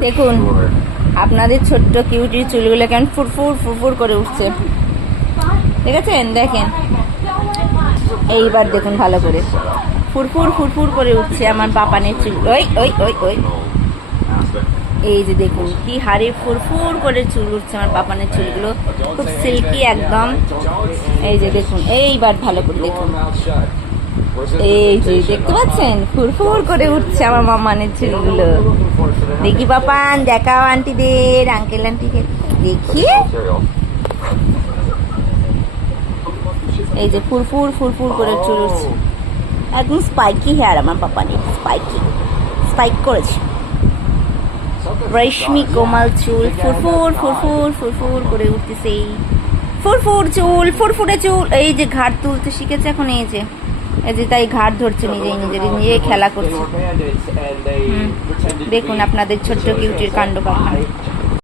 দেখুন, আপনাদের ছোট্ট কিউটির চুলগুলো কেমন ফুরফুর ফুরফুর করে উঠছে। ঠিক আছে? দেখেন। এইবার দেখুন ভালো করে। ফুরফুর ফুরফুর করে উঠছে আমার পাপানের চুল। ওই ওই ওই ওই। এই যে দেখুন, কি হারে ফুরফুর করে চুল উঠছে আমার পাপানের চুলগুলো। খুব সিল্কি একদম। এই যে দেখুন, এইবার ভালো করে দেখুন। এই যে দেখতে পাচ্ছেন? ফুরফুর করে উঠছে আমার মামানের দেখি পাপান দেখাও আন্টিদের আঙ্কেল দেখি। এই যে ফুরফুর ফুরফুর করে চুল উঠছে একদম স্পাইকি হেয়ার আমার পাপানের স্পাইকি স্পাইক করেছে। রেশমি কোমাল চুল, ফুরফুর ফুরফুর ফুরফুর করে উঠতেছে ফুরফুর চুল, ফুরফুরে চুল, এই যে ঘাট তুলতে শিখেছে এখন এই যে। এই তাই ঘাট ধরছে নিজেই নিজের, নিজেই খেলা করছে। দেখুন আপনাদের ছোট্ট কিউটির কাণ্ড কারখানা